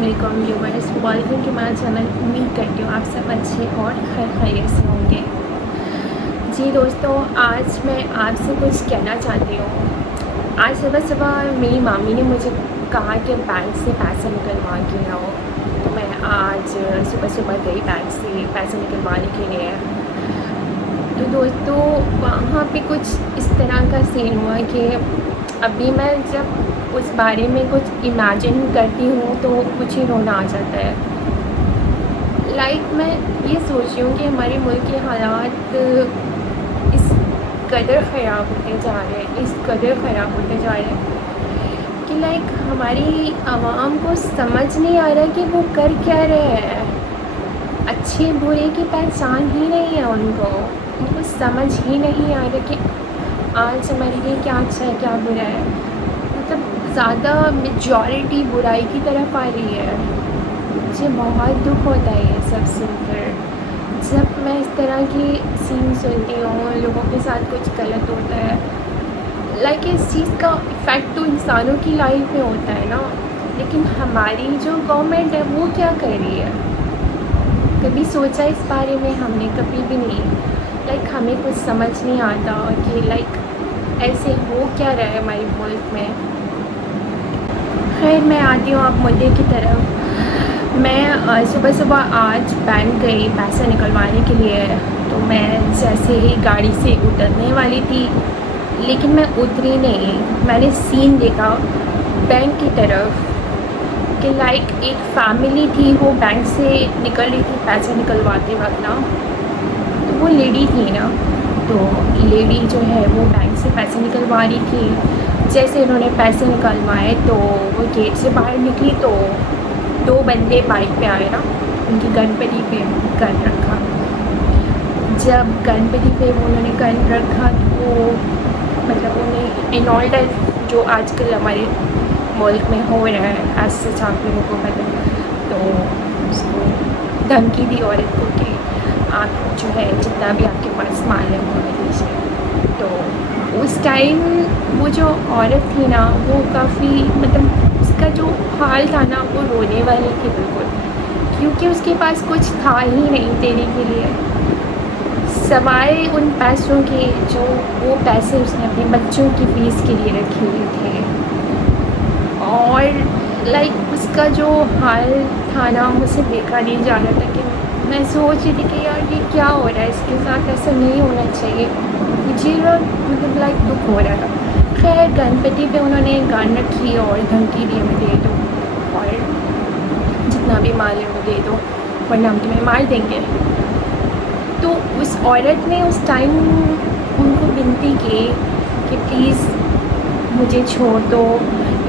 अस्सलामुअलैकुम viewers, welcome to my channel. उम्मीद करती हूँ आप सब अच्छे और खैरियत से होंगे। जी दोस्तों, आज मैं आपसे कुछ कहना चाहती हूँ। आज सुबह सुबह मेरी मामी ने मुझे कहा कि बैंक से पैसे निकलवा के लाओ, तो मैं आज सुबह सुबह गई बैंक से पैसे निकलवाने के लिए। तो दोस्तों, वहाँ पे कुछ इस तरह का सीन हुआ कि अभी मैं जब उस बारे में कुछ इमेजिन करती हूँ तो मुझे रोना आ जाता है। मैं ये सोच रही हूँ कि हमारे मुल्क के हालात इस कदर ख़राब होते जा रहे हैं, इस कदर ख़राब होते जा रहे हैं कि हमारी आवाम को समझ नहीं आ रहा कि वो कर क्या रहे हैं। अच्छे बुरे की पहचान ही नहीं है उनको समझ ही नहीं आ रहा कि आज हमारे लिए क्या अच्छा है क्या बुरा है। ज़्यादा मेजॉरिटी बुराई की तरफ आ रही है। मुझे बहुत दुख होता है ये सब सुनकर। जब मैं इस तरह की सीन सुनती हूँ, लोगों के साथ कुछ गलत होता है, इस चीज़ का इफ़ेक्ट तो इंसानों की लाइफ में होता है ना, लेकिन हमारी जो गवर्नमेंट है वो क्या कर रही है? कभी सोचा इस बारे में हमने? कभी भी नहीं। हमें कुछ समझ नहीं आता कि ऐसे हो क्या रहा है हमारे मुल्क में। खैर, मैं आती हूँ अब मुद्दे की तरफ। मैं सुबह सुबह आज बैंक गई पैसा निकलवाने के लिए। तो मैं जैसे ही गाड़ी से उतरने वाली थी, लेकिन मैं उतरी नहीं। मैंने सीन देखा बैंक की तरफ कि एक फैमिली थी, वो बैंक से निकल रही थी पैसा निकलवाते वक्त ना। तो वो लेडी थी ना, तो लेडी जो है वो बैंक से पैसे निकलवा रही थी। जैसे उन्होंने पैसे निकलवाए तो वो गेट से बाहर निकली तो दो बंदे बाइक पे आए ना, उनकी गनपति पे गन रखा। जब गनपति पे उन्होंने गन रखा तो उन्हें इन ऑर्डर जो आजकल हमारे मुल्क में हो रहा है, ऐसे आप लोगों को तो उसको धमकी दी औरत को कि आप जो है जितना भी आपके पास माल है वो दीजिए। तो उस टाइम वो जो औरत थी ना, वो काफ़ी उसका जो हाल था ना, वो रोने वाली थी बिल्कुल, क्योंकि उसके पास कुछ था ही नहीं देने के लिए सवाए उन पैसों के जो वो पैसे उसने अपने बच्चों की फ़ीस के लिए रखे हुए थे। और उसका जो हाल था ना, मुझसे देखा नहीं जा रहा था कि मैं सोच रही थी कि यार ये क्या हो रहा है इसके साथ, ऐसा नहीं होना चाहिए। मुझे दुख हो रहा था। खैर, गणपति पे उन्होंने गान रखी और धमकी दी हमें दे दो और जितना भी माल है वो दे दो वरना हम तुम्हें मार देंगे। तो उस औरत ने उस टाइम उनको विनती की कि प्लीज़ मुझे छोड़ दो,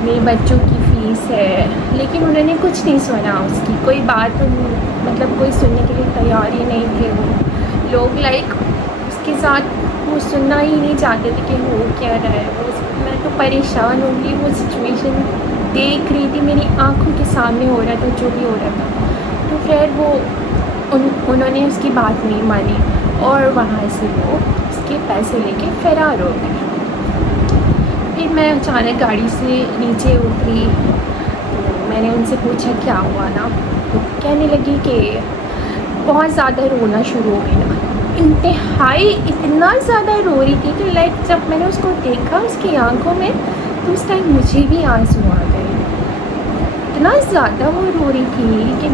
मेरे बच्चों की फ़ीस है। लेकिन उन्होंने कुछ नहीं सुना, उसकी कोई बात कोई सुनने के लिए तैयार ही नहीं थे वो लोग। उसके साथ वो सुनना ही नहीं चाहते थे कि हो क्या रहा है। मैं तो परेशान हो गई, वो सिचुएशन देख रही थी, मेरी आंखों के सामने हो रहा था जो भी हो रहा था। तो खैर उन्होंने उसकी बात नहीं मानी और वहाँ से वो उसके पैसे लेके फ़रार हो गए। फिर मैं अचानक गाड़ी से नीचे उतरी तो मैंने उनसे पूछा क्या हुआ ना, तो कहने लगी कि बहुत ज़्यादा रोना शुरू हो गई ना, इंतहाई इतना ज़्यादा रो रही थी कि जब मैंने उसको देखा उसकी आंखों में तो उस टाइम मुझे भी आंसू आ गए। इतना ज़्यादा वो रो रही थी कि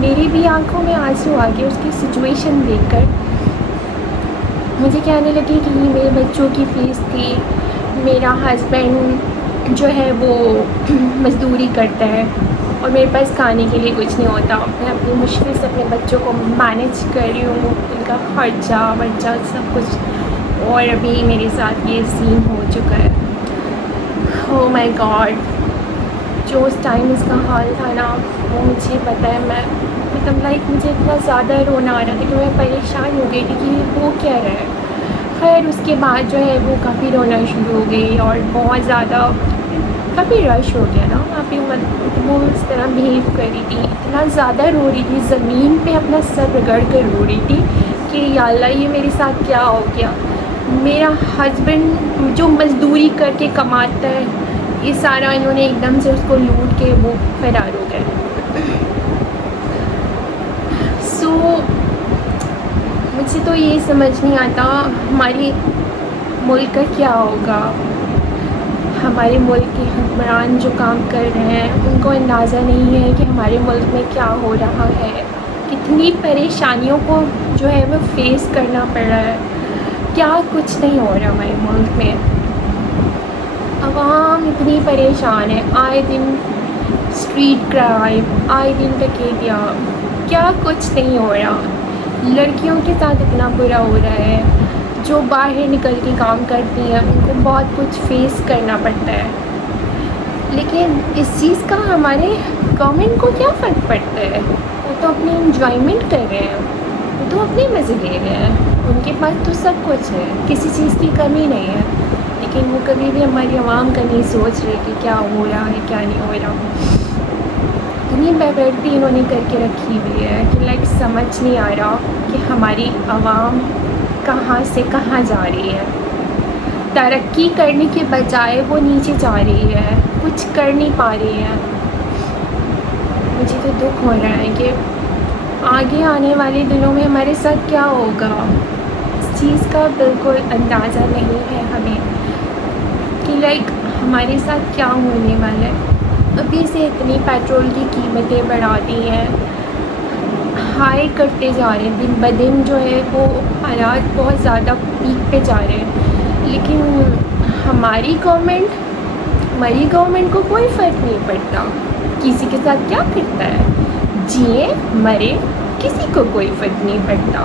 मेरी भी आंखों में आंसू आ गए उसकी सिचुएशन देखकर। मुझे कहने लगी कि मेरे बच्चों की फ़ीस थी, मेरा हस्बैंड जो है वो मज़दूरी करता है और मेरे पास खाने के लिए कुछ नहीं होता। मैं अपनी मुश्किल से अपने बच्चों को मैनेज कर रही हूँ, उनका खर्चा वर्चा सब कुछ, और अभी मेरे साथ ये सीन हो चुका है। ओह माय गॉड, जो उस टाइम इसका हाल था ना वो मुझे पता है। मैं मुझे इतना ज़्यादा रोना आ रहा था कि मैं परेशान हो गई थी कि वो क्या रहा है। खैर, उसके बाद जो है वो काफ़ी रोना शुरू हो गई और बहुत ज़्यादा काफ़ी रश हो गया ना वहाँ पे। वो इस तरह बिहेव कर रही थी, इतना ज़्यादा रो रही थी, ज़मीन पे अपना सर रगड़ कर रो रही थी कि या अल्लाह ये मेरे साथ क्या हो गया। मेरा हस्बैंड जो मज़दूरी करके कमाता है, ये सारा इन्होंने एकदम से उसको लूट के वो फरार हो गए। तो मुझे तो ये समझ नहीं आता हमारे मुल्क का क्या होगा। हमारे मुल्क के हुक्मरान जो काम कर रहे हैं उनको अंदाज़ा नहीं है कि हमारे मुल्क में क्या हो रहा है, कितनी परेशानियों को जो है वो फेस करना पड़ रहा है। क्या कुछ नहीं हो रहा हमारे मुल्क में। अवाम इतनी परेशान है, आए दिन स्ट्रीट क्राइम, आए दिन डकैतियाँ, क्या कुछ नहीं हो रहा। लड़कियों के साथ इतना बुरा हो रहा है, जो बाहर निकल के काम करती हैं उनको बहुत कुछ फेस करना पड़ता है। लेकिन इस चीज़ का हमारे गवर्नमेंट को क्या फ़र्क पड़ता है? वो तो अपनी इंजॉयमेंट कर रहे हैं, वो तो अपने मज़े ले रहे हैं, उनके पास तो सब कुछ है, किसी चीज़ की कमी नहीं है। लेकिन वो कभी भी हमारी आवाम का नहीं सोच रहे कि क्या हो रहा है क्या नहीं हो रहा। इतनी बेवड़ती इन्होंने करके रखी हुई है कि लाइक समझ नहीं आ रहा कि हमारी आवाम कहाँ से कहाँ जा रही है। तरक्की करने के बजाय वो नीचे जा रही है, कुछ कर नहीं पा रही है। मुझे तो दुख हो रहा है कि आगे आने वाले दिनों में हमारे साथ क्या होगा, इस चीज़ का बिल्कुल अंदाज़ा नहीं है हमें कि लाइक हमारे साथ क्या होने वाला है। अभी से इतनी पेट्रोल की कीमतें बढ़ा दी हैं, हाई करते जा रहे हैं, दिन ब दिन जो है वो हालात बहुत ज़्यादा पीक पे जा रहे हैं। लेकिन हमारी गवर्नमेंट को कोई फ़र्क नहीं पड़ता किसी के साथ क्या करता है, जिए मरे किसी को कोई फ़र्क नहीं पड़ता।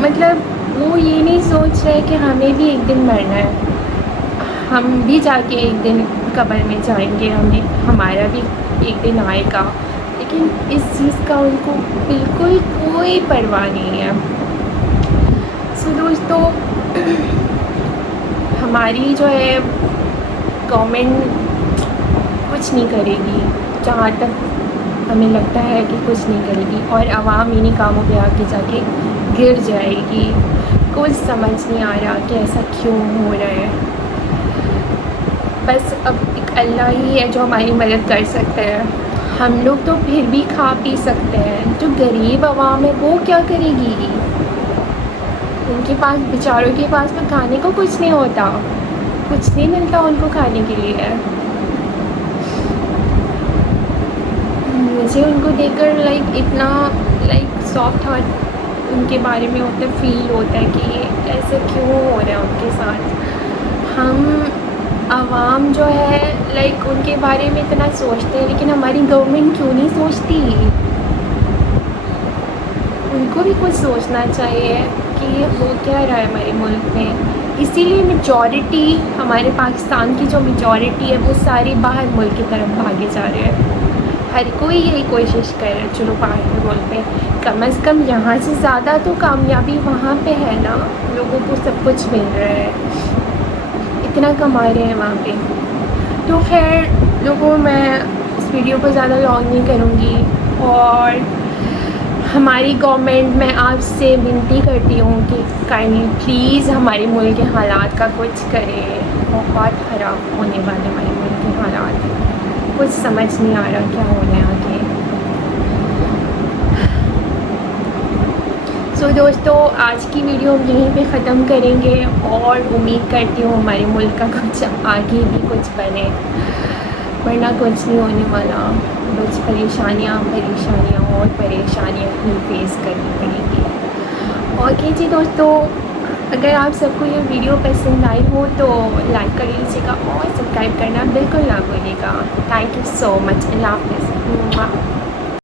मतलब वो ये नहीं सोच रहे कि हमें भी एक दिन मरना है, हम भी जाके एक दिन कब्र में जाएंगे, हमारा भी एक दिन आएगा। लेकिन इस चीज़ का उनको बिल्कुल कोई परवाह नहीं है। सो दोस्तों, हमारी जो है गवर्नमेंट कुछ नहीं करेगी, जहाँ तक हमें लगता है कि कुछ नहीं करेगी, और आवाम इन्हीं कामों पे आके जाके गिर जाएगी। कुछ समझ नहीं आ रहा कि ऐसा क्यों हो रहा है। बस अब एक अल्लाह ही है जो हमारी मदद कर सकते हैं। हम लोग तो फिर भी खा पी सकते हैं, जो गरीब आवाम है वो क्या करेगी? उनके पास, बेचारों के पास तो खाने को कुछ नहीं होता, कुछ नहीं मिलता उनको खाने के लिए। मुझे उनको देखकर इतना सॉफ्ट हार्ट उनके बारे में होता है, फील होता है कि ऐसे क्यों हो रहा है उनके साथ। हम आवाम जो है उनके बारे में इतना सोचते हैं, लेकिन हमारी गवर्नमेंट क्यों नहीं सोचती? उनको भी कुछ सोचना चाहिए कि ये हो क्या रहा है हमारे मुल्क में। इसीलिए मेजॉरिटी, हमारे पाकिस्तान की जो मेजॉरिटी है वो सारी बाहर मुल्क की तरफ भागे जा रहे हैं। हर कोई यही कोशिश कर रहा है, चलो बाहर के मुल्क में कम से कम यहाँ से ज़्यादा तो कामयाबी वहाँ पे है ना, लोगों को सब कुछ मिल रहा है, इतना कमा रहे हैं वहाँ पे। तो खैर लोगों, मैं इस वीडियो को ज़्यादा लॉन्ग नहीं करूँगी, और हमारी गवर्नमेंट, मैं आपसे विनती करती हूँ कि काइंडली प्लीज़ हमारे मुल्क के हालात का कुछ करें। बहुत ख़राब होने वाले हमारे मुल्क के हालात, कुछ समझ नहीं आ रहा क्या होना है आगे। सो दोस्तों, आज की वीडियो हम यहीं पे ख़त्म करेंगे, और उम्मीद करती हूँ हमारे मुल्क का कुछ आगे भी कुछ बने, वरना कुछ नहीं होने वाला। बस परेशानियाँ और परेशानियाँ ही फेस करनी पड़ेगी। ओके जी दोस्तों, अगर आप सबको ये वीडियो पसंद आई हो तो लाइक कर लीजिएगा और सब्सक्राइब करना बिल्कुल ना भूलिएगा। Thank you so much. अल्लाह हाफ़िज़।